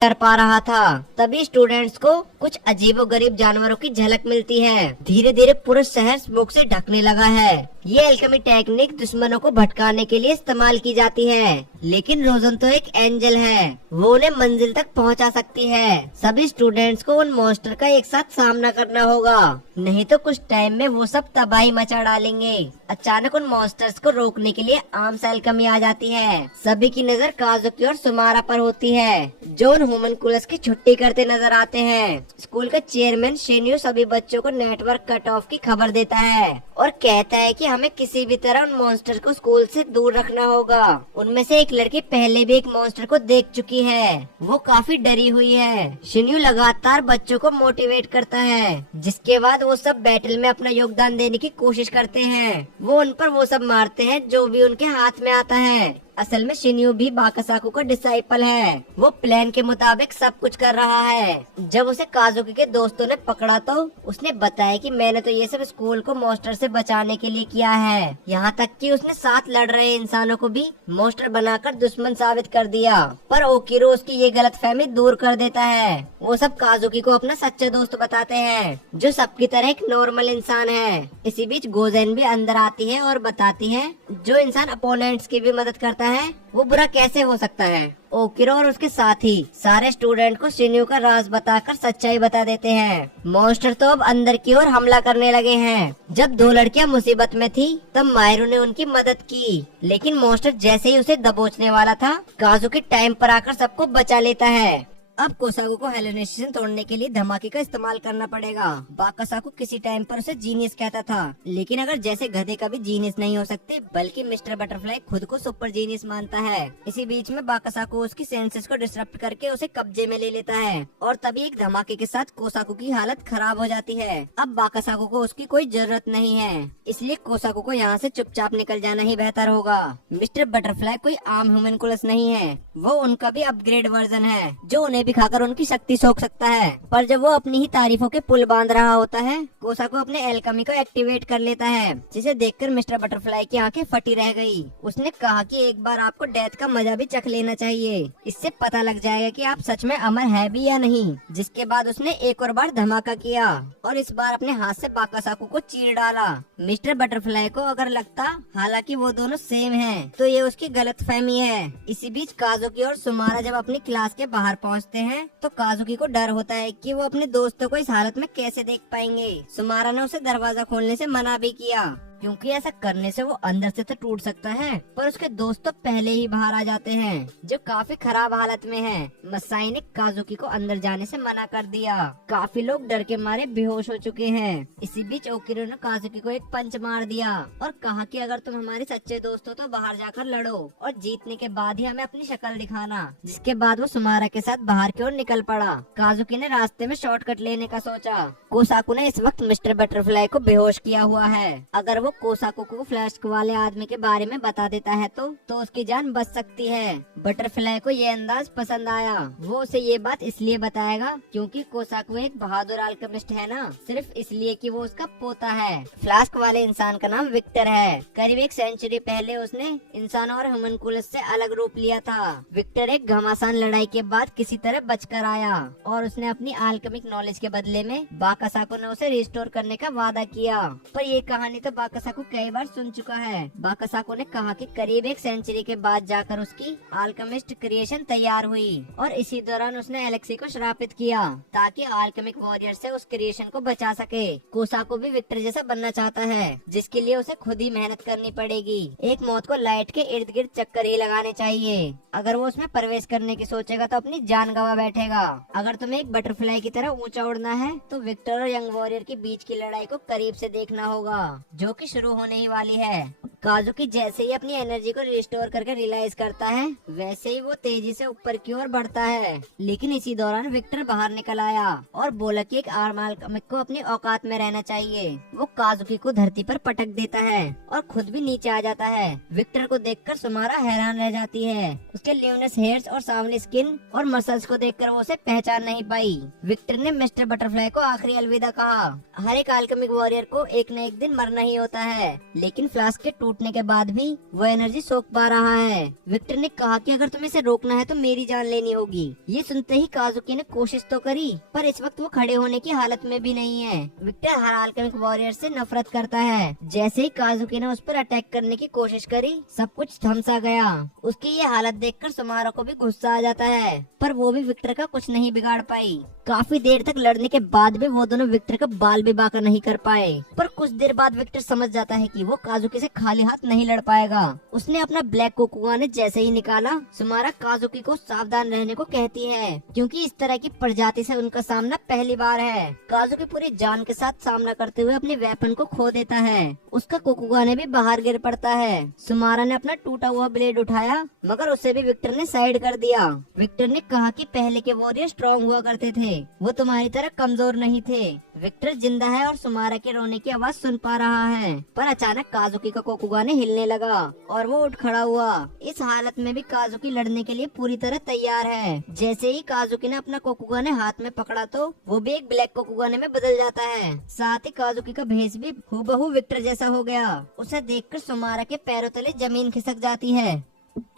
कर पा रहा था। तभी स्टूडेंट्स को कुछ अजीबोगरीब जानवरों की झलक मिलती है। धीरे धीरे पूरा शहर स्मोक से ढकने लगा है। ये अल्केमी टेक्निक दुश्मनों को भटकाने के लिए इस्तेमाल की जाती है, लेकिन रोजन तो एक एंजल है, वो उन्हें मंजिल तक पहुंचा सकती है। सभी स्टूडेंट्स को उन मॉन्स्टर का एक साथ सामना करना होगा, नहीं तो कुछ टाइम में वो सब तबाही मचा डालेंगे। अचानक उन मॉन्स्टर्स को रोकने के लिए आर्म्स अल्केमी आ जाती है। सभी की नजर काजुकी और सुमारा पर होती है, जो उन होमनकुलस की छुट्टी करते नजर आते हैं। स्कूल का चेयरमैन शिन्यू सभी बच्चों को नेटवर्क कट ऑफ की खबर देता है और कहता है कि हमें किसी भी तरह उन मॉन्स्टर को स्कूल से दूर रखना होगा। उनमें से एक लड़की पहले भी एक मॉन्स्टर को देख चुकी है, वो काफी डरी हुई है। शिन्यू लगातार बच्चों को मोटिवेट करता है, जिसके बाद वो सब बैटल में अपना योगदान देने की कोशिश करते हैं। वो उन पर वो सब मारते हैं जो भी उनके हाथ में आता है। असल में शिन्यू भी बाकासाकु का डिसाइपल है। वो प्लान के मुताबिक सब कुछ कर रहा है। जब उसे काजुकी के दोस्तों ने पकड़ा तो उसने बताया कि मैंने तो ये सब स्कूल को मॉन्स्टर से बचाने के लिए किया है। यहाँ तक कि उसने साथ लड़ रहे इंसानों को भी मॉन्स्टर बनाकर दुश्मन साबित कर दिया। पर ओकिरो उसकी ये गलतफहमी दूर कर देता है। वो सब काजुकी को अपना सच्चा दोस्त बताते हैं, जो सबकी तरह एक नॉर्मल इंसान है। इसी बीच गोजेन भी अंदर आती है और बताती है जो इंसान अपोनेंट्स की भी मदद करता है वो बुरा कैसे हो सकता है। ओकिरो और उसके साथी सारे स्टूडेंट को शिन्यू का राज बताकर सच्चाई बता देते हैं। मॉन्स्टर तो अब अंदर की ओर हमला करने लगे हैं। जब दो लड़कियां मुसीबत में थी तब मायरू ने उनकी मदद की, लेकिन मॉन्स्टर जैसे ही उसे दबोचने वाला था, काजुकी टाइम पर आकर सबको बचा लेता है। अब कोसाकू को हेलुसिनेशन तोड़ने के लिए धमाके का इस्तेमाल करना पड़ेगा। बाकासाकू किसी टाइम पर उसे जीनियस कहता था, लेकिन अगर जैसे गधे का भी जीनियस नहीं हो सकते, बल्कि मिस्टर बटरफ्लाई खुद को सुपर जीनियस मानता है। इसी बीच में बाकासाकू उसकी सेंसेस को डिस्टर्ब करके उसे कब्जे में ले लेता है और तभी एक धमाके के साथ कोसाकू की हालत खराब हो जाती है। अब बाकासाकू को उसकी कोई जरूरत नहीं है, इसलिए कोसाकू को यहाँ से चुपचाप निकल जाना ही बेहतर होगा। मिस्टर बटरफ्लाई कोई आम होमनकुलस नहीं है, वो उनका भी अपग्रेड वर्जन है, जो उन्हें भी खाकर उनकी शक्ति सोख सकता है। पर जब वो अपनी ही तारीफों के पुल बांध रहा होता है, कोसाकू अपने एल्केमी को एक्टिवेट कर लेता है, जिसे देखकर मिस्टर बटरफ्लाई की आंखें फटी रह गई। उसने कहा कि एक बार आपको डेथ का मजा भी चख लेना चाहिए, इससे पता लग जाएगा कि आप सच में अमर है भी या नहीं। जिसके बाद उसने एक और बार धमाका किया और इस बार अपने हाथ से बाकासाकू को चीर डाला। मिस्टर बटरफ्लाई को अगर लगता हालांकि वो दोनों सेम हैं, तो ये उसकी गलतफहमी है। इसी बीच काजुकी और सुमारा जब अपनी क्लास के बाहर पहुंचते हैं तो काजुकी को डर होता है कि वो अपने दोस्तों को इस हालत में कैसे देख पाएंगे। सुमारा ने उसे दरवाजा खोलने से मना भी किया, क्योंकि ऐसा करने से वो अंदर से तो टूट सकता है, पर उसके दोस्त तो पहले ही बाहर आ जाते हैं, जो काफी खराब हालत में हैं। मसाई ने काजुकी को अंदर जाने से मना कर दिया। काफी लोग डर के मारे बेहोश हो चुके हैं। इसी बीच ओकिरो ने काजुकी को एक पंच मार दिया और कहा कि अगर तुम हमारे सच्चे दोस्त हो तो बाहर जाकर लड़ो और जीतने के बाद ही हमें अपनी शक्ल दिखाना। जिसके बाद वो सुमारा के साथ बाहर की ओर निकल पड़ा। काजुकी ने रास्ते में शॉर्टकट लेने का सोचा। कोसाकू ने इस वक्त मिस्टर बटरफ्लाई को बेहोश किया हुआ है। अगर वो कोसाकू को फ्लैश वाले आदमी के बारे में बता देता है तो उसकी जान बच सकती है। बटरफ्लाई को ये अंदाज पसंद आया। वो उसे ये बात इसलिए बताएगा क्योंकि कोसाकू एक बहादुर अल्केमिस्ट है ना, सिर्फ इसलिए कि वो उसका पोता है। फ्लास्क वाले इंसान का नाम विक्टर है। करीब 1 सेंचुरी पहले उसने इंसानों और होमनकुलस से अलग रूप लिया था। विक्टर एक घमासान लड़ाई के बाद किसी तरह बचकर आया और उसने अपनी अल्केमिक नॉलेज के बदले में बाकासाकू ने उसे रिस्टोर करने का वादा किया। पर ये कहानी तो बाकासाकू कई बार सुन चुका है। बाकासाकू ने कहा कि करीब 1 सेंचुरी के बाद जाकर उसकी अल्केमिस्ट क्रिएशन तैयार हुई और इसी दौरान उसने एलेक्सी को श्रापित किया ताकि अल्केमिक वॉरियर से उस क्रिएशन को बचा सके। कोसाकू भी विक्टर जैसा बनना चाहता है, जिसके लिए उसे खुद ही मेहनत करनी पड़ेगी। एक मौत को लाइट के इर्द गिर्द चक्कर ही लगाने चाहिए। अगर वो उसमें प्रवेश करने की सोचेगा तो अपनी जान गवा बैठेगा। अगर तुम्हें एक बटरफ्लाई की तरह ऊंचा उड़ना है तो विक्टर और यंग वॉरियर के बीच की लड़ाई को करीब से देखना होगा, जो कि शुरू होने ही वाली है। काजुकी जैसे ही अपनी एनर्जी को रिस्टोर करके रियलाइज करता है, वैसे ही वो तेजी से ऊपर की ओर बढ़ता है। लेकिन इसी दौरान विक्टर बाहर निकल आया और बोला कि एक आर्म अल्केमिक को अपनी औकात में रहना चाहिए। वो काजुकी को धरती पर पटक देता है और खुद भी नीचे आ जाता है। विक्टर को देखकर सुमारा हैरान रह जाती है। उसके ल्यूमिनस हेयर्स और सांवली स्किन और मसल्स को देखकर वो उसे पहचान नहीं पाई। विक्टर ने मिस्टर बटरफ्लाई को आखिरी अलविदा कहा। हर एक अल्केमिक वॉरियर को एक न एक दिन मरना ही होता है, लेकिन फ्लास्क के टूटने के बाद भी वो एनर्जी सोख पा रहा है। विक्टर ने कहा कि अगर तुम्हें इसे रोकना है तो मेरी जान लेनी होगी। ये सुनते ही काजुकी ने कोशिश तो करी, पर इस वक्त वो खड़े होने की हालत में भी नहीं है। विक्टर हर अल्केमिक वॉरियर से नफरत करता है। जैसे ही काजुकी ने उस पर अटैक करने की कोशिश करी, सब कुछ थमसा गया। उसकी ये हालत देखकर सुमारा को भी गुस्सा आ जाता है, पर वो भी विक्टर का कुछ नहीं बिगाड़ पाई। काफी देर तक लड़ने के बाद भी वो दोनों विक्टर का बाल भी बांका नहीं कर पाए। पर कुछ देर बाद विक्टर समझ जाता है कि वो काजुकी से खाली हाथ नहीं लड़ पाएगा। उसने अपना ब्लैक कोकुगाने जैसे ही निकाला, सुमारा काजुकी को सावधान रहने को कहती है, क्योंकि इस तरह की प्रजाति से उनका सामना पहली बार है। काजुकी पूरी जान के साथ सामना करते हुए अपने वेपन को खो देता है। उसका कोकुगाने भी बाहर गिर पड़ता है। सुमारा ने अपना टूटा हुआ ब्लेड उठाया, मगर उसे भी विक्टर ने साइड कर दिया। विक्टर ने कहा कि पहले के वॉरियर स्ट्रॉन्ग हुआ करते थे, वो तुम्हारी तरह कमजोर नहीं थे। विक्टर जिंदा है और सुमारा के रोने की आवाज सुन पा रहा है, पर अचानक काजुकी का कोकुगाने हिलने लगा और वो उठ खड़ा हुआ। इस हालत में भी काजुकी लड़ने के लिए पूरी तरह तैयार है। जैसे ही काजुकी ने अपना कोकुगाने हाथ में पकड़ा तो वो भी एक ब्लैक कोकुगाने में बदल जाता है। साथ ही काजुकी का भेष भी हूबहू विक्टर जैसा हो गया। उसे देखकर सुमारा के पैरों तले जमीन खिसक जाती है।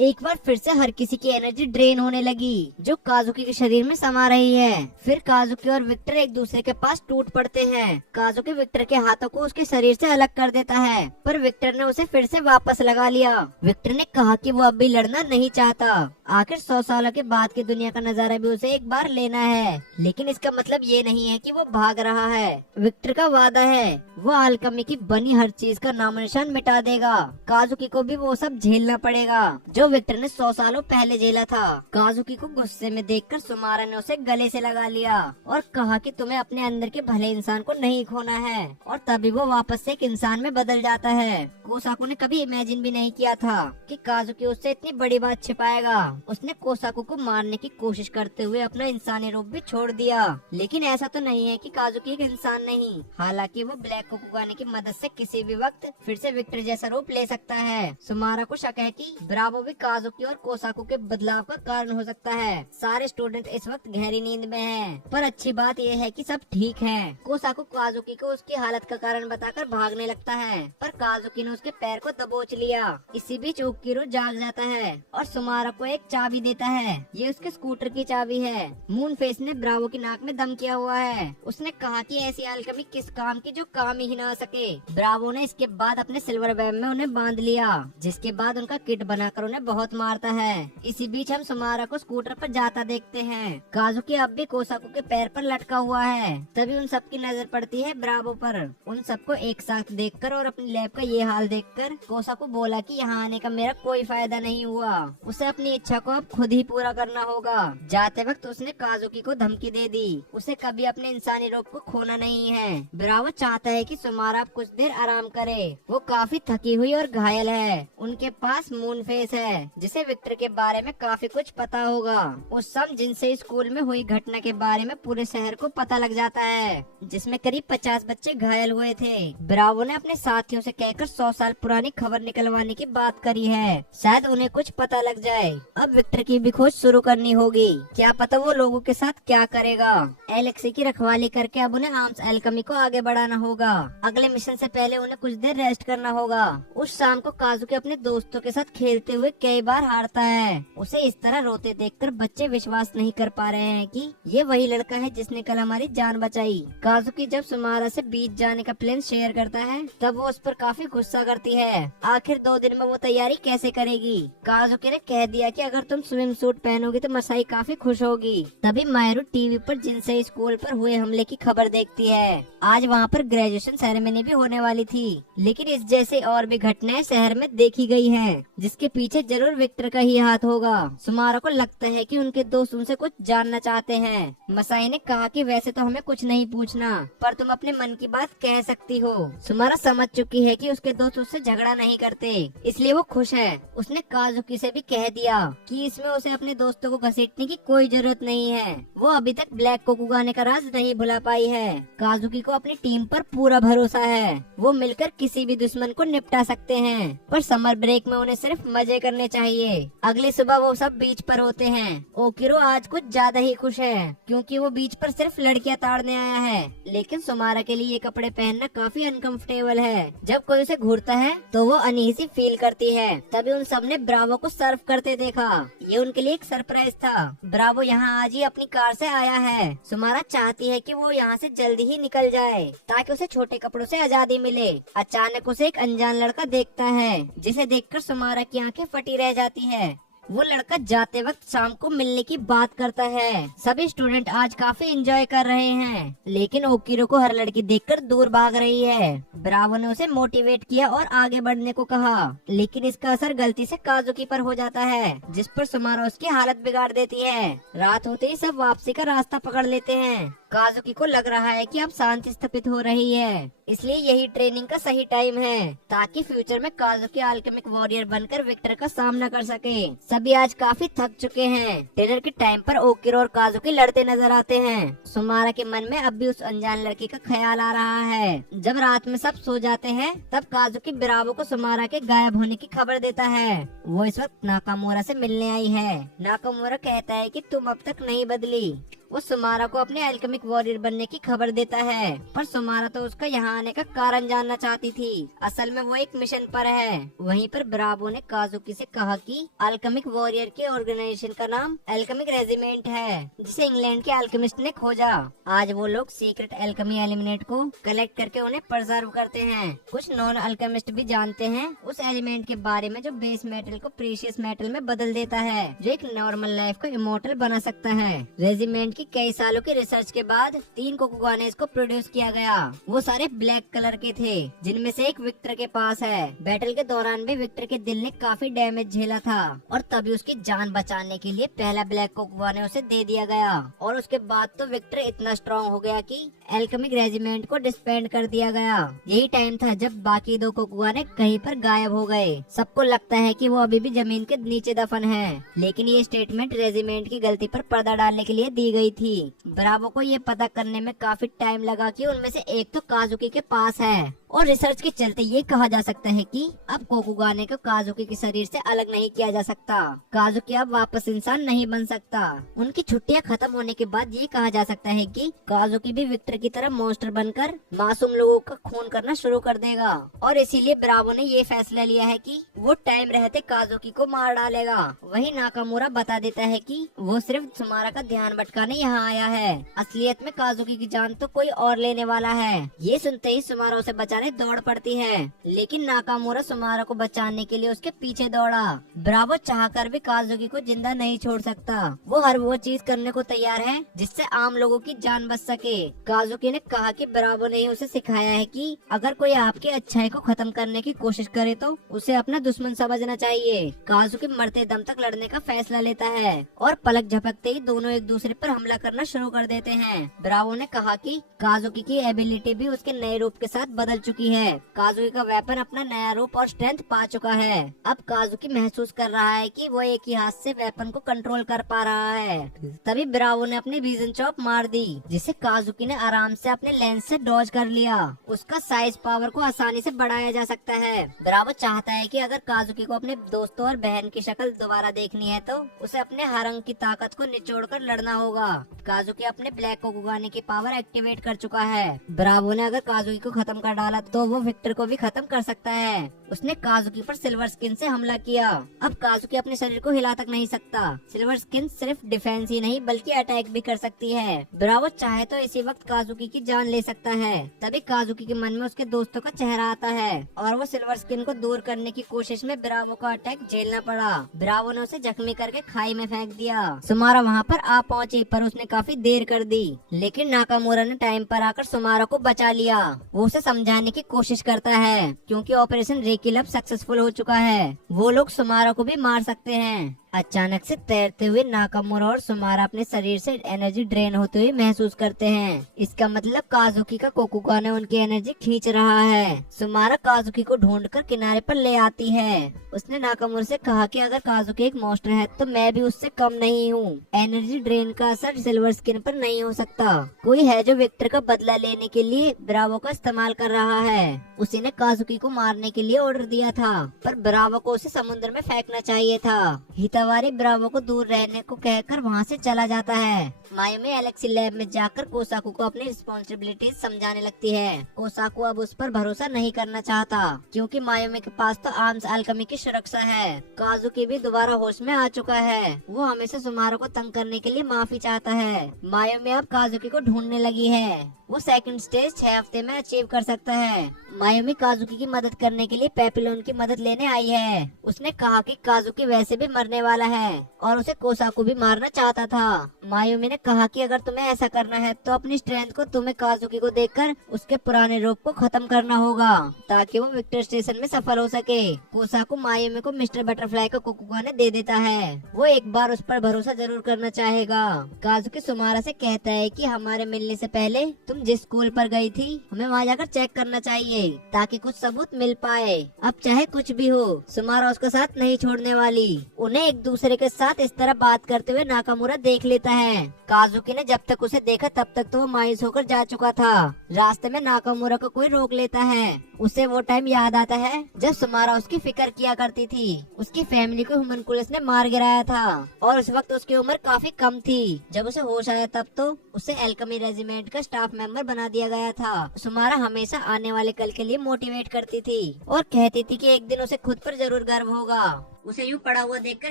एक बार फिर से हर किसी की एनर्जी ड्रेन होने लगी, जो काजुकी के शरीर में समा रही है। फिर काजुकी और विक्टर एक दूसरे के पास टूट पड़ते हैं। काजुकी विक्टर के हाथों को उसके शरीर से अलग कर देता है, पर विक्टर ने उसे फिर से वापस लगा लिया। विक्टर ने कहा कि वो अब भी लड़ना नहीं चाहता। आखिर 100 सालों के बाद की दुनिया का नजारा भी उसे एक बार लेना है, लेकिन इसका मतलब ये नहीं है कि वो भाग रहा है। विक्टर का वादा है वो अल्केमी की बनी हर चीज का नामो निशान मिटा देगा। काजुकी को भी वो सब झेलना पड़ेगा जो विक्टर ने 100 सालों पहले झेला था। काजुकी को गुस्से में देखकर सुमारा ने उसे गले से लगा लिया और कहा कि तुम्हें अपने अंदर के भले इंसान को नहीं खोना है, और तभी वो वापस से एक इंसान में बदल जाता है। कोसाकू ने कभी इमेजिन भी नहीं किया था कि काजुकी उससे इतनी बड़ी बात छिपाएगा। उसने कोसाकू को मारने की कोशिश करते हुए अपना इंसानी रूप भी छोड़ दिया, लेकिन ऐसा तो नहीं है कि काजुकी एक इंसान नहीं। हालांकि वो ब्लैक कोकुगाने की मदद से किसी भी वक्त फिर से विक्टर जैसा रूप ले सकता है। सुमारा को शक है कि ब्रावो भी काजुकी और कोसाकू के बदलाव का कारण हो सकता है। सारे स्टूडेंट इस वक्त गहरी नींद में हैं, पर अच्छी बात यह है कि सब ठीक है। कोसाकू काजुकी को उसकी हालत का कारण बताकर भागने लगता है, पर काजुकी ने उसके पैर को दबोच लिया। इसी बीच उकिरो जाग जाता है और सुमारा को एक चाबी देता है। ये उसके स्कूटर की चाबी है। मून फेस ने ब्रावो की नाक में दम किया हुआ है। उसने कहा कि ऐसी अल्केमी किस काम की जो काम ही ना सके। ब्रावो ने इसके बाद अपने सिल्वर वेब में उन्हें बांध लिया, जिसके बाद उनका किट बनाकर उन्हें बहुत मारता है। इसी बीच हम सुमारा को स्कूटर पर जाता देखते हैं। काजुकी अब भी कोसाकू के पैर पर लटका हुआ है। तभी उन सबकी नजर पड़ती है ब्रावो पर। उन सबको एक साथ देखकर और अपनी लैब का ये हाल देखकर कोसाकू बोला कि यहाँ आने का मेरा कोई फायदा नहीं हुआ। उसे अपनी इच्छा को अब खुद ही पूरा करना होगा। जाते वक्त उसने काजुकी को धमकी दे दी, उसे कभी अपने इंसानी रूप को खोना नहीं है। ब्रावो चाहता है कि सुमारा अब कुछ देर आराम करे। वो काफी थकी हुई और घायल है। उनके पास मून फेस है, जिसे विक्टर के बारे में काफी कुछ पता होगा। उस समय जिनसे स्कूल में हुई घटना के बारे में पूरे शहर को पता लग जाता है, जिसमें करीब 50 बच्चे घायल हुए थे। ब्रावो ने अपने साथियों से कहकर 100 साल पुरानी खबर निकलवाने की बात करी है, शायद उन्हें कुछ पता लग जाए। अब विक्टर की भी खोज शुरू करनी होगी। क्या पता वो लोगों के साथ क्या करेगा। एलेक्सी की रखवाली करके अब उन्हें आर्म्स अल्केमी को आगे बढ़ाना होगा। अगले मिशन से पहले उन्हें कुछ देर रेस्ट करना होगा। उस शाम को काजुकी अपने दोस्तों के साथ खेलते हुए कई बार हारता है। उसे इस तरह रोते देखकर बच्चे विश्वास नहीं कर पा रहे हैं कि ये वही लड़का है जिसने कल हमारी जान बचाई। काजुकी जब सुमारा से बीच जाने का प्लान शेयर करता है, तब वो उस पर काफी गुस्सा करती है। आखिर 2 दिन में वो तैयारी कैसे करेगी। काजुकी ने कह दिया कि अगर तुम स्विम सूट पहनोगी तो मसाई काफी खुश होगी। तभी मायरू टीवी पर जिनसे स्कूल पर हुए हमले की खबर देखती है। आज वहाँ पर ग्रेजुएशन सेरेमनी भी होने वाली थी, लेकिन इस जैसे और भी घटनाएं शहर में देखी गई हैं, जिसके पीछे जरूर विक्टर का ही हाथ होगा। सुमारा को लगता है कि उनके दोस्त उनसे कुछ जानना चाहते हैं। मसाई ने कहा कि वैसे तो हमें कुछ नहीं पूछना, पर तुम अपने मन की बात कह सकती हो। सुमारा समझ चुकी है कि उसके दोस्त उससे झगड़ा नहीं करते, इसलिए वो खुश है। उसने काजुकी से भी कह दिया कि इसमें उसे अपने दोस्तों को घसीटने की कोई जरूरत नहीं है। वो अभी तक ब्लैक कोकुगाने का राज नहीं भुला पाई है। काजुकी को अपनी टीम पर पूरा भरोसा है। वो मिलकर किसी भी दुश्मन को निपटा सकते हैं, पर समर ब्रेक में उन्हें सिर्फ मजे करने चाहिए। अगली सुबह वो सब बीच पर होते हैं। ओकिरो आज कुछ ज्यादा ही खुश है क्योंकि वो बीच पर सिर्फ लड़कियां ताड़ने आया है, लेकिन सुमारा के लिए ये कपड़े पहनना काफी अनकंफर्टेबल है। जब कोई उसे घूरता है तो वो अनईजी फील करती है। तभी उन सब ने ब्रावो को सर्व करते देखा। ये उनके लिए एक सरप्राइज था। ब्रावो यहाँ आज ही अपनी कार से आया है। सुमारा चाहती है कि वो यहाँ से जल्दी ही निकल जाए ताकि उसे छोटे कपड़ों से आजादी मिले। अचानक उसे एक अनजान लड़का देखता है जिसे देखकर सुमारा की आंखें फटी रह जाती है। वो लड़का जाते वक्त शाम को मिलने की बात करता है। सभी स्टूडेंट आज काफी एंजॉय कर रहे हैं, लेकिन ओकिरो को हर लड़की देखकर दूर भाग रही है। ब्रावो ने उसे मोटिवेट किया और आगे बढ़ने को कहा, लेकिन इसका असर गलती से काजुकी पर हो जाता है, जिस पर सुमारा उसकी हालत बिगाड़ देती है। रात होते ही सब वापसी का रास्ता पकड़ लेते हैं। काजुकी को लग रहा है कि अब शांति स्थापित हो रही है, इसलिए यही ट्रेनिंग का सही टाइम है ताकि फ्यूचर में काजुकी अल्केमिक वॉरियर बनकर विक्टर का सामना कर सके। सभी आज काफी थक चुके हैं। डिनर के टाइम पर ओकिरो और काजुकी लड़ते नजर आते हैं। सुमारा के मन में अब भी उस अनजान लड़की का ख्याल आ रहा है। जब रात में सब सो जाते हैं तब काजुकी ब्रावो को सुमारा के गायब होने की खबर देता है। वो इस वक्त नाकामोरा से मिलने आई है। नाकामोरा कहता है कि तुम अब तक नहीं बदली। वो सुमारा को अपने अल्केमिक वॉरियर बनने की खबर देता है, पर सुमारा तो उसका यहाँ आने का कारण जानना चाहती थी। असल में वो एक मिशन पर है। वहीं पर ब्रावो ने काजुकी से कहा कि अल्केमिक वॉरियर के ऑर्गेनाइजेशन का नाम अल्केमिक रेजिमेंट है, जिसे इंग्लैंड के अल्केमिस्ट ने खोजा। आज वो लोग सीक्रेट अल्केमी एलिमेंट को कलेक्ट करके उन्हें प्रिजर्व करते हैं। कुछ नॉन अल्केमिस्ट भी जानते हैं उस एलिमेंट के बारे में जो बेस मेटल को प्रीशियस मेटल में बदल देता है, जो एक नॉर्मल लाइफ को इमोर्टल बना सकता है। रेजिमेंट की कई सालों की रिसर्च के बाद 3 कोकुगानेस को प्रोड्यूस किया गया। वो सारे ब्लैक कलर के थे, जिनमें से एक विक्टर के पास है। बैटल के दौरान भी विक्टर के दिल ने काफी डैमेज झेला था और तभी उसकी जान बचाने के लिए पहला ब्लैक कोकुगाने उसे दे दिया गया। और उसके बाद तो विक्टर इतना स्ट्रॉन्ग हो गया कि अल्केमिक रेजिमेंट को डिस्बैंड कर दिया गया। यही टाइम था जब बाकी 2 कोकुगाने कहीं पर गायब हो गए। सबको लगता है कि वो अभी भी जमीन के नीचे दफन है, लेकिन ये स्टेटमेंट रेजिमेंट की गलती पर पर्दा डालने के लिए दी गई थी। ब्रावो को ये पता करने में काफी टाइम लगा कि उनमें से एक तो काजुकी के पास है, और रिसर्च के चलते ये कहा जा सकता है कि अब कोकुगाने को काजुकी के शरीर से अलग नहीं किया जा सकता। काजुकी अब वापस इंसान नहीं बन सकता। उनकी छुट्टियां खत्म होने के बाद ये कहा जा सकता है कि काजुकी भी विक्टर की तरह मॉन्स्टर बनकर मासूम लोगों का खून करना शुरू कर देगा, और इसीलिए ब्रावो ने ये फैसला लिया है कि वो टाइम रहते काजुकी को मार डालेगा। वहीं नाकामुरा बता देता है कि वो सिर्फ सुमारा का ध्यान भटकाने यहाँ आया है। असलियत में काजुकी की जान तो कोई और लेने वाला है। ये सुनते ही सुमारा उसे बचाने दौड़ पड़ती है, लेकिन नाकामुरा सुमारा को बचाने के लिए उसके पीछे दौड़ा। ब्रावो चाहकर भी काजुकी को जिंदा नहीं छोड़ सकता। वो हर वो चीज करने को तैयार है जिससे आम लोगों की जान बच सके। काजुकी ने कहा कि ब्रावो ने उसे सिखाया है कि अगर कोई आपकी अच्छाई को खत्म करने की कोशिश करे तो उसे अपना दुश्मन समझना चाहिए। काजुकी मरते दम तक लड़ने का फैसला लेता है और पलक झपकते ही दोनों एक दूसरे पर हमला करना शुरू कर देते हैं। ब्रावो ने कहा कि काजुकी की एबिलिटी भी उसके नए रूप के साथ बदल चुकी है। काजुकी का वेपन अपना नया रूप और स्ट्रेंथ पा चुका है। अब काजुकी महसूस कर रहा है कि वो एक ही हाथ से वेपन को कंट्रोल कर पा रहा है। तभी ब्रावो ने अपनी विजन चॉप मार दी, जिसे काजुकी ने आराम से अपने लेंस से डॉज कर लिया। उसका साइज पावर को आसानी से बढ़ाया जा सकता है। ब्रावो चाहता है कि अगर काजुकी को अपने दोस्तों और बहन की शक्ल दोबारा देखनी है तो उसे अपने हर अंग की ताकत को निचोड़कर लड़ना होगा। काजुकी अपने ब्लैक कोकुगाने की पावर एक्टिवेट कर चुका है। ब्रावो ने अगर काजुकी को खत्म कर डाला तो वो विक्टर को भी खत्म कर सकता है। उसने काजुकी पर सिल्वर स्किन से हमला किया। अब काजुकी अपने शरीर को हिला तक नहीं सकता। सिल्वर स्किन सिर्फ डिफेंस ही नहीं बल्कि अटैक भी कर सकती है। ब्रावो चाहे तो इसी वक्त काजुकी की जान ले सकता है। तभी काजुकी के मन में उसके दोस्तों का चेहरा आता है और वो सिल्वर स्किन को दूर करने की कोशिश में ब्रावो का अटैक झेलना पड़ा। ब्रावो ने उसे जख्मी करके खाई में फेंक दिया। सुमारा वहाँ पर आ पहुँची, पर उसने काफी देर कर दी, लेकिन नाकामुरा ने टाइम पर आकर सुमारा को बचा लिया। वो उसे समझाने की कोशिश करता है क्योंकि ऑपरेशन रेकिल अब सक्सेसफुल हो चुका है। वो लोग सुमारा को भी मार सकते हैं। अचानक से तैरते हुए नाकामुरा और सुमारा अपने शरीर से एनर्जी ड्रेन होते हुए महसूस करते हैं। इसका मतलब काजुकी का कोकुगा ने उनकी एनर्जी खींच रहा है। सुमारा काजुकी को ढूंढकर किनारे पर ले आती है। उसने नाकामुरा से कहा कि अगर काजुकी एक मॉन्स्टर है तो मैं भी उससे कम नहीं हूँ। एनर्जी ड्रेन का असर सिल्वर स्किन पर नहीं हो सकता। कोई है जो विक्टर का बदला लेने के लिए ब्रावो का इस्तेमाल कर रहा है। उसी ने काजुकी को मारने के लिए ऑर्डर दिया था, पर ब्रावो को उसे समुद्र में फेंकना चाहिए था। हितावारी ब्रावो को दूर रहने को कहकर वहाँ से चला जाता है। मायुमी एलेक्सी लैब में जाकर कोसाकू को अपनी रिस्पॉन्सिबिलिटीज समझाने लगती है। कोसाकू अब उस पर भरोसा नहीं करना चाहता, क्योंकि मायुमी के पास तो आर्म्स अल्केमी की सुरक्षा है। काजुकी भी दोबारा होश में आ चुका है। वो हमेशा सुमारो को तंग करने के लिए माफी चाहता है। मायुमी अब काजुकी को ढूंढने लगी है। वो सेकंड स्टेज 6 हफ्ते में अचीव कर सकता है। मायुमी काजुकी की मदद करने के लिए पेपिलोन की मदद लेने आई है। उसने कहा कि काजुकी वैसे भी मरने वाला है और उसे कोसाकू भी मारना चाहता था। मायुमी ने कहा कि अगर तुम्हें ऐसा करना है तो अपनी स्ट्रेंथ को तुम्हें काजुकी को देखकर उसके पुराने रूप को खत्म करना होगा, ताकि वो विक्टर स्टेशन में सफल हो सके। कोसाकू मायुमी को मिस्टर बटरफ्लाई का कोकुगा ने दे देता है। वो एक बार उस पर भरोसा जरूर करना चाहेगा। काजुकी सुमारा से कहता है कि हमारे मिलने से पहले तुम जिस स्कूल पर गई थी हमें वहाँ जाकर चेक करना चाहिए, ताकि कुछ सबूत मिल पाए। अब चाहे कुछ भी हो, सुमारा उसका साथ नहीं छोड़ने वाली। उन्हें एक दूसरे के साथ इस तरह बात करते हुए नाकामुरा देख लेता है। काजुकी ने जब तक उसे देखा तब तक तो वो मायूस होकर जा चुका था। रास्ते में नाकामुरा को कोई रोक लेता है। उसे वो टाइम याद आता है जब सुमारा उसकी फिक्र किया करती थी। उसकी फैमिली को होमुनकुलस ने मार गिराया था और उस वक्त उसकी उम्र काफी कम थी। जब उसे होश आया तब तो उसे एल्केमी रेजिमेंट का स्टाफ मेंबर बना दिया गया था। सुमारा हमेशा आने वाले कल के लिए मोटिवेट करती थी और कहती थी कि एक दिन उसे खुद पर जरूर गर्व होगा। उसे यूँ पड़ा हुआ देखकर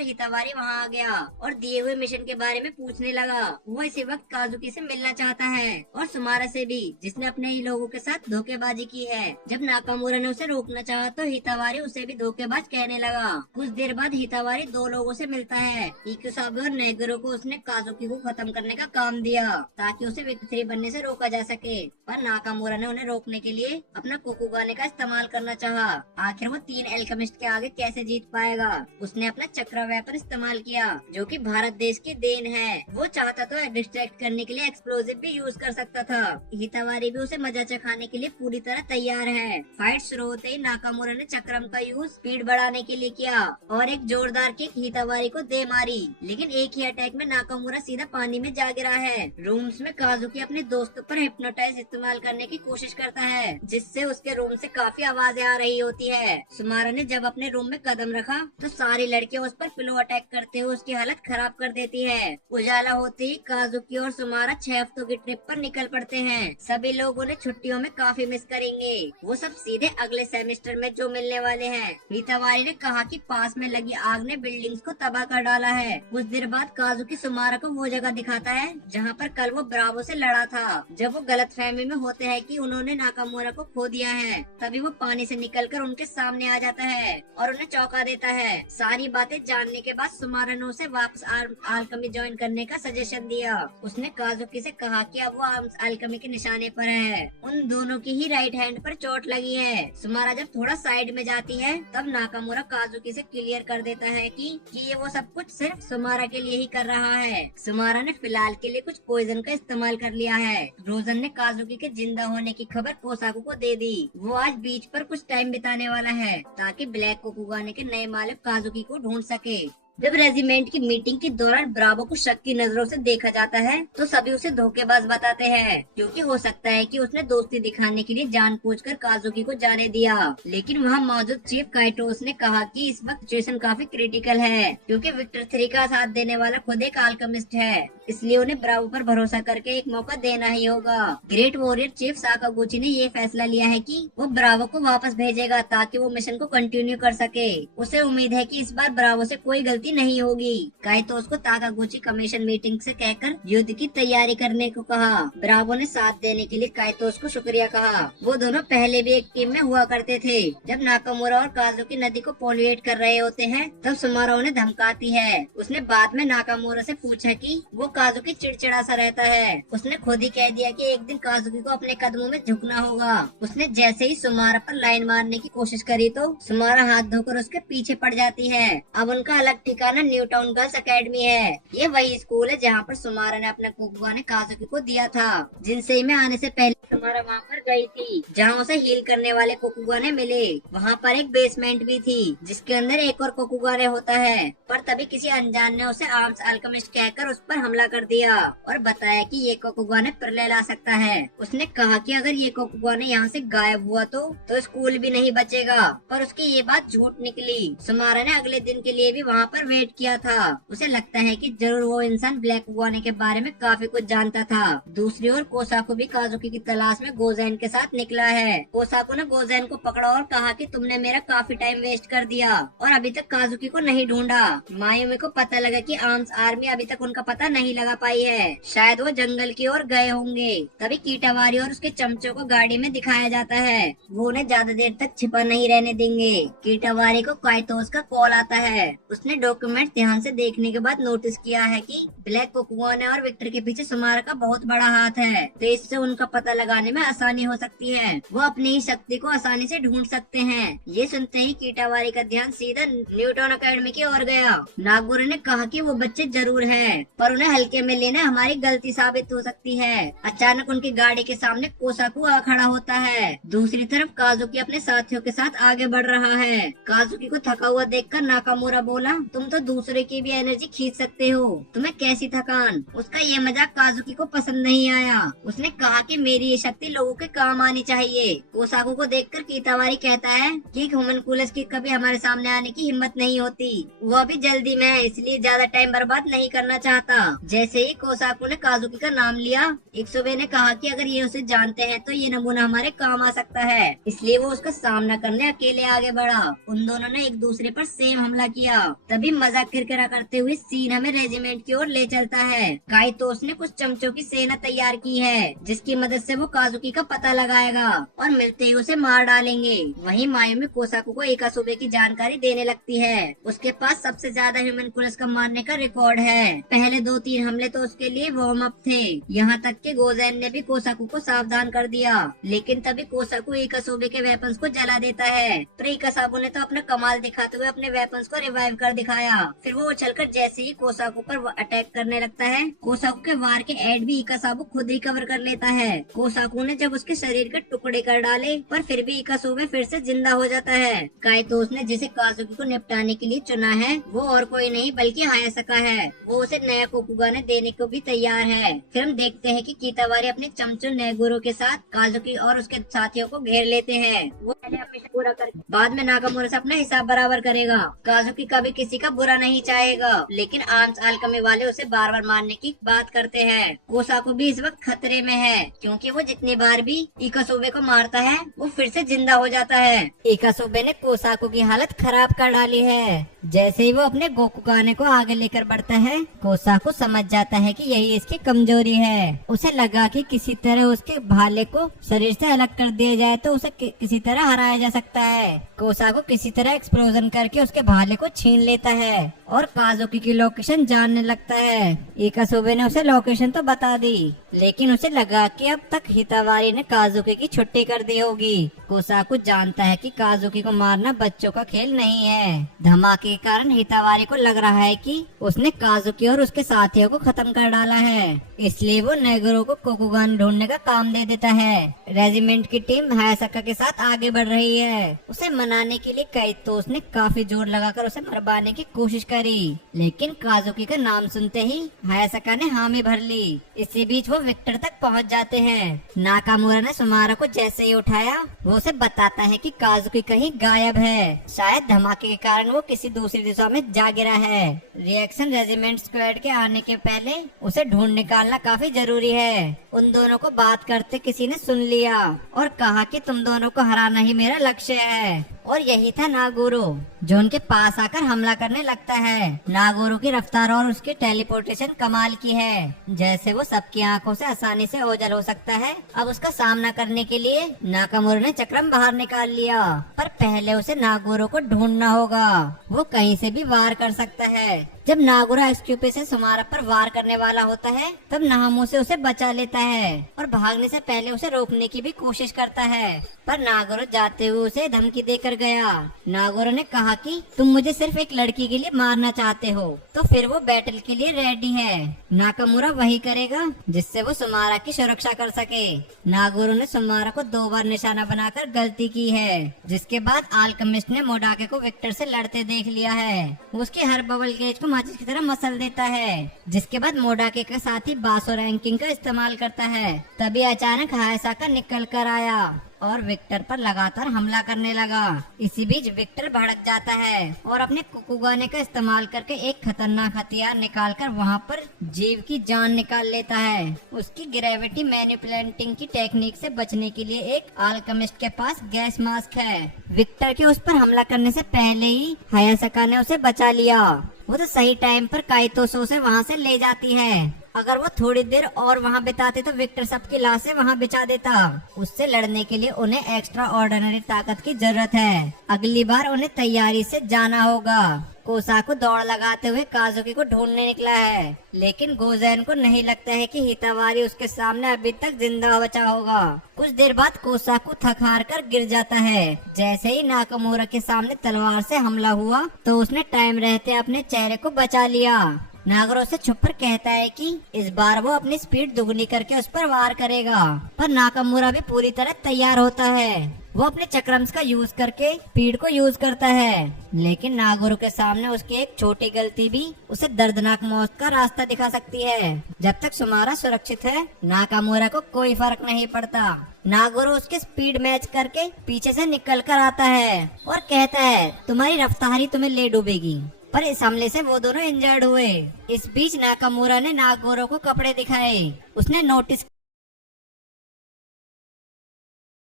हितावारी वहाँ आ गया और दिए हुए मिशन के बारे में पूछने लगा। वो इसी वक्त काजुकी से मिलना चाहता है और सुमारा से भी, जिसने अपने ही लोगों के साथ धोखेबाजी की है। जब नाकामुरा ने उसे रोकना चाहा तो हितावारी उसे भी धोखेबाज कहने लगा। कुछ देर बाद हितावारी 2 लोगों से मिलता है। इकुसाबे और नेगरो को उसने काजुकी को खत्म करने का काम दिया ताकि उसे विक्ट्री बनने से रोका जा सके, पर नाकामुरा ने उन्हें रोकने के लिए अपना कोकुगाने का इस्तेमाल करना चाहा। आखिर वो 3 एल्केमिस्ट के आगे कैसे जीत पाएगा। उसने अपना चक्र वेपन इस्तेमाल किया, जो कि भारत देश की देन है। वो चाहता तो डिस्ट्रैक्ट करने के लिए एक्सप्लोजिव भी यूज कर सकता था। हितावारी भी उसे मजा चखाने के लिए पूरी तरह तैयार है। फाइट शुरू होते ही नाकामुरा ने चक्रम का यूज स्पीड बढ़ाने के लिए किया और एक जोरदार किक हितावारी को दे मारी, लेकिन एक ही अटैक में नाकामुरा सीधा पानी में जा गिरा है। रूम्स में काजुकी अपने दोस्तों पर हिप्नोटाइज इस्तेमाल करने की कोशिश करता है, जिससे उसके रूम से काफी आवाजें आ रही होती है। सुमारा ने जब अपने रूम में कदम रखा तो सारी लड़कियां उस पर पिलो अटैक करते हुए उसकी हालत खराब कर देती है। उजाला होते ही काजुकी और सुमारा 6 हफ्तों की ट्रिप पर निकल पड़ते हैं। सभी लोग उन्हें छुट्टियों में काफी मिस करेंगे। वो सब सीधे अगले सेमेस्टर में जो मिलने वाले हैं। हितावारी ने कहा कि पास में लगी आग ने बिल्डिंग्स को तबाह कर डाला है। कुछ देर बाद काजुकी सुमारा को वो जगह दिखाता है जहाँ पर कल वो ब्रावो से लड़ा था। जब वो गलतफहमी में होते हैं कि उन्होंने नाकामुरा को खो दिया है, तभी वो पानी से निकलकर उनके सामने आ जाता है और उन्हें चौंका देता है। सारी बातें जानने के बाद सुमारा ने उसे वापस अल्केमी ज्वाइन करने का सजेशन दिया। उसने काजुकी से कहा कि अब वो आर्म्स अल्केमी के निशाने पर है। उन दोनों की ही राइट हैंड पर चोट लगी है। सुमारा जब थोड़ा साइड में जाती है तब नाकामुरा काजुकी से क्लियर कर देता है कि ये वो सब कुछ सिर्फ सुमारा के लिए ही कर रहा है। सुमारा ने फिलहाल के लिए कुछ पॉइजन का इस्तेमाल कर लिया है। रोजन ने काजुकी के जिंदा होने की खबर कोसाकू को दे दी। वो आज बीच पर कुछ टाइम बिताने वाला है ताकि ब्लैक कोकुगाने के नए मालिक काजुकी को ढूंढ सके। जब रेजिमेंट की मीटिंग के दौरान ब्रावो को शक की नजरों से देखा जाता है तो सभी उसे धोखेबाज बताते हैं, क्योंकि हो सकता है कि उसने दोस्ती दिखाने के लिए जानबूझकर काजुकी को जाने दिया। लेकिन वहाँ मौजूद चीफ काइटोस ने कहा कि इस वक्त सिचुएशन काफी क्रिटिकल है, क्योंकि विक्टर 3 का साथ देने वाला खुद एक अल्केमिस्ट है। इसलिए उन्हें ब्रावो पर भरोसा करके एक मौका देना ही होगा। ग्रेट वॉरियर चीफ साकागुची ने ये फैसला लिया है कि वो ब्रावो को वापस भेजेगा ताकि वो मिशन को कंटिन्यू कर सके। उसे उम्मीद है कि इस बार ब्रावो से कोई गलती नहीं होगी। काइटोस को ताकागुची कमीशन मीटिंग से कहकर युद्ध की तैयारी करने को कहा। ब्रावो ने साथ देने के लिए काइटोस को शुक्रिया कहा। वो दोनों पहले भी एक टीम में हुआ करते थे। जब नाकामुरा और काजुकी नदी को पोल्यूट कर रहे होते हैं तब सुमारा उन्हें धमकाती है। उसने बाद में नाकामुरा से पूछा कि वो काजुकी चिड़चिड़ा सा रहता है। उसने खुद ही कह दिया कि एक दिन काजुकी को अपने कदमों में झुकना होगा। उसने जैसे ही सुमारा पर लाइन मारने की कोशिश करी तो सुमारा हाथ धोकर उसके पीछे पड़ जाती है। अब उनका अलग जिनका नाम न्यू टाउन गर्ल्स अकेडमी है। ये वही स्कूल है जहाँ पर सुमारा ने अपना कोकुगा ने काजुकी को दिया था। जिनसे मैं आने से पहले सुमारा वहाँ पर गई थी, जहाँ उसे हील करने वाले कोकुगा ने मिले। वहाँ पर एक बेसमेंट भी थी जिसके अंदर एक और कोकुगा ने होता है, पर तभी किसी अनजान ने उसे आर्म्स अल्केमिस्ट कहकर उस पर हमला कर दिया और बताया कि ये कोकुगा ने प्रलय ला सकता है। उसने कहा कि अगर ये कोकुगा ने यहाँ से गायब हुआ तो स्कूल भी नहीं बचेगा, पर उसकी ये बात झूठ निकली। सुमारा ने अगले दिन के लिए भी वहाँ पर वेट किया था। उसे लगता है कि जरूर वो इंसान ब्लैक गुआने के बारे में काफी कुछ जानता था। दूसरी ओर कोसाकू भी काजुकी की तलाश में गोजैन के साथ निकला है। कोसाकू ने गोजैन को पकड़ा और कहा कि तुमने मेरा काफी टाइम वेस्ट कर दिया और अभी तक काजुकी को नहीं ढूंढा। मायुमी को पता लगा कि आर्म्स आर्मी अभी तक उनका पता नहीं लगा पाई है, शायद वो जंगल की ओर गए होंगे। तभी कीटावारी और उसके चमचों को गाड़ी में दिखाया जाता है। वो उन्हें ज्यादा देर तक छिपा नहीं रहने देंगे। कीटावारी को काइतोस का कॉल आता है। उसने डॉक्यूमेंट ध्यान से देखने के बाद नोटिस किया है कि ब्लैक कोकुआ ने और विक्टर के पीछे सुमारा का बहुत बड़ा हाथ है, तो इससे उनका पता लगाने में आसानी हो सकती है। वो अपनी ही शक्ति को आसानी से ढूंढ सकते हैं। ये सुनते ही कीटावारी का ध्यान सीधा न्यूटन अकेडमी की ओर गया। नागुरु ने कहा कि वो बच्चे जरूर हैं, पर उन्हें हल्के में लेना हमारी गलती साबित हो सकती है। अचानक उनकी गाड़ी के सामने कोसाकू आ खड़ा होता है। दूसरी तरफ काजुकी अपने साथियों के साथ आगे बढ़ रहा है। काजुकी को थका हुआ देखकर नाकामुरा बोला, तुम तो दूसरे की भी एनर्जी खींच सकते हो, तुम्हें कैसी थकान। उसका ये मजाक काजुकी को पसंद नहीं आया। उसने कहा कि मेरी ये शक्ति लोगों के काम आनी चाहिए। कोसाकू को देखकर कीतावारी कहता है कि होम्यूनकुलस की कभी हमारे सामने आने की हिम्मत नहीं होती। वो अभी जल्दी में है, इसलिए ज्यादा टाइम बर्बाद नहीं करना चाहता। जैसे ही कोसाकू ने काजुकी का नाम लिया, इक्सुबे ने कहा कि अगर ये उसे जानते हैं तो ये नमूना हमारे काम आ सकता है, इसलिए वो उसका सामना करने अकेले आगे बढ़ा। उन दोनों ने एक दूसरे पर सेम हमला किया। तभी मजाक किरकिरा करते हुए सीन हमें रेजिमेंट की ओर ले चलता है। काइतोस ने कुछ चमचों की सेना तैयार की है, जिसकी मदद से वो काजुकी का पता लगाएगा और मिलते ही उसे मार डालेंगे। वहीं मायुमी कोसाकू को एकासुबे की जानकारी देने लगती है। उसके पास सबसे ज्यादा होम्यूनकुलस का मारने का रिकॉर्ड है। पहले 2-3 हमले तो उसके लिए वार्म अप थे। यहाँ तक कि गोजैन ने भी कोसाकू को सावधान कर दिया, लेकिन तभी कोसाकू एकासुबे के वेपन्स को जला देता है। पर एकासाबू ने तो अपना कमाल दिखाते हुए अपने वेपन्स को रिवाइव कर दिखाया। फिर वो उछलकर जैसे ही कोसाकू पर अटैक करने लगता है, कोसाकू के वार के एड भी इकासाबू खुद ही कवर कर लेता है। कोसाकू ने जब उसके शरीर के टुकड़े कर डाले, पर फिर भी इकासुबे फिर से जिंदा हो जाता है। काइतोस ने जिसे काजुकी को निपटाने के लिए चुना है, वो और कोई नहीं बल्कि हायासाका है। वो उसे नया कोकुगा ने देने को भी तैयार है। फिर हम देखते हैं कि कीतावारी अपने चमचो नेगुरो के साथ काजुकी और उसके साथियों को घेर लेते हैं। वो पहले हमेशा पूरा कर, बाद में नाकामुरा से अपना हिसाब बराबर करेगा। काजुकी कभी किसी का बुरा नहीं चाहेगा, लेकिन आर्म्स अल्केमी वाले उसे बार बार मारने की बात करते हैं। कोसाकू भी इस वक्त खतरे में है, क्योंकि वो जितनी बार भी इकासुबे को मारता है वो फिर से जिंदा हो जाता है। इकासुबे ने कोसाकू की हालत खराब कर डाली है। जैसे ही वो अपने गोकुगाने को आगे लेकर बढ़ता है, कोसाकू समझ जाता है कि यही इसकी कमजोरी है। उसे लगा कि किसी तरह उसके भाले को शरीर से अलग कर दिया जाए तो उसे किसी तरह हराया जा सकता है। कोसाकू किसी तरह एक्सप्लोजन करके उसके भाले को छीन लेता है और काजुकी की लोकेशन जानने लगता है। इकासुबे ने उसे लोकेशन तो बता दी, लेकिन उसे लगा कि अब तक हितावारी ने काजुकी की छुट्टी कर दी होगी। कोसाकू जानता है कि काजुकी को मारना बच्चों का खेल नहीं है। धमाके के कारण हितावारी को लग रहा है कि उसने काजुकी और उसके साथियों को खत्म कर डाला है, इसलिए वो नेगुरो को कोकुगान ढूंढने का काम दे देता है। रेजिमेंट की टीम हायासाका के साथ आगे बढ़ रही है। उसे मनाने के लिए काइतोस ने काफी जोर लगाकर उसे मरवाने की कोशिश करी, लेकिन काजुकी का नाम सुनते ही हायासाका ने हामी भर ली। इसी बीच वो विक्टर तक पहुंच जाते हैं। नाकामुरा ने सुमारा को जैसे ही उठाया, वो उसे बताता है कि काजुकी कहीं गायब है। शायद धमाके के कारण वो किसी दूसरी दिशा में जा गिरा है। रिएक्शन रेजिमेंट स्क्वाड के आने के पहले उसे ढूंढ निकालना काफी जरूरी है। उन दोनों को बात करते किसी ने सुन लिया और कहा कि तुम दोनों को हराना ही मेरा लक्ष्य है। और यही था नागुरो, जो उनके पास आकर हमला करने लगता है। नागुरो की रफ्तार और उसकी टेलीपोर्टेशन कमाल की है। जैसे वो सबकी आंखों से आसानी से ओझल हो सकता है। अब उसका सामना करने के लिए नाकामुरा ने चक्रम बाहर निकाल लिया, पर पहले उसे नागुरो को ढूंढना होगा। वो कहीं से भी वार कर सकता है। जब नागोरो एक्सक्यूपे से सुमारा पर वार करने वाला होता है तब नाहामुसे उसे बचा लेता है और भागने से पहले उसे रोकने की भी कोशिश करता है, पर नागोरो जाते हुए उसे धमकी देकर गया। नागोरो ने कहा कि तुम मुझे सिर्फ एक लड़की के लिए मारना चाहते हो, तो फिर वो बैटल के लिए रेडी है। नाकामुरा वही करेगा जिससे वो सुमारा की सुरक्षा कर सके। नागोरो ने सुमारा को 2 बार निशाना बनाकर गलती की है, जिसके बाद अल्केमिस्ट ने मोडाके को विक्टर से लड़ते देख लिया है। वो उसके हर बबल गेज को माचिस की तरह मसल देता है, जिसके बाद मोडाके के साथ ही बासो रैंकिंग का इस्तेमाल करता है। तभी अचानक हायासाका निकल कर आया और विक्टर पर लगातार हमला करने लगा। इसी बीच विक्टर भड़क जाता है और अपने कुकुगाने का इस्तेमाल करके एक खतरनाक हथियार निकालकर वहां पर जीव की जान निकाल लेता है। उसकी ग्रेविटी मैनिपुलेटिंग की टेक्निक से बचने के लिए एक अल्केमिस्ट के पास गैस मास्क है। विक्टर के उस पर हमला करने से पहले ही हायासाका ने उसे बचा लिया। वो तो सही टाइम पर काइतोसो से वहाँ से ले जाती है। अगर वो थोड़ी देर और वहाँ बिताते तो विक्टर सबकी लाशें वहाँ बिछा देता। उससे लड़ने के लिए उन्हें एक्स्ट्रा ऑर्डिनरी ताकत की जरूरत है। अगली बार उन्हें तैयारी से जाना होगा। कोसाकू दौड़ लगाते हुए काजुकी को ढूंढने निकला है, लेकिन गोजेन को नहीं लगता है कि हितावारी उसके सामने अभी तक जिंदा बचा होगा। कुछ देर बाद कोसाकू थक हार कर गिर जाता है। जैसे ही नाकामुरा के सामने तलवार से हमला हुआ तो उसने टाइम रहते अपने चेहरे को बचा लिया। नागोरो से छुपकर कहता है कि इस बार वो अपनी स्पीड दुगनी करके उस पर वार करेगा, पर नाकामुरा भी पूरी तरह तैयार होता है। वो अपने चक्रम्स का यूज करके स्पीड को यूज करता है, लेकिन नागोरो के सामने उसकी एक छोटी गलती भी उसे दर्दनाक मौत का रास्ता दिखा सकती है। जब तक सुमारा सुरक्षित है नाकामुरा को कोई फर्क नहीं पड़ता। नागोरो उसके स्पीड मैच करके पीछे से निकल कर आता है और कहता है तुम्हारी रफ्तार ही तुम्हें ले डूबेगी, पर इस हमले से वो दोनों इंजर्ड हुए। इस बीच नाकामुरा ने नागोरो को कपड़े दिखाए। उसने नोटिस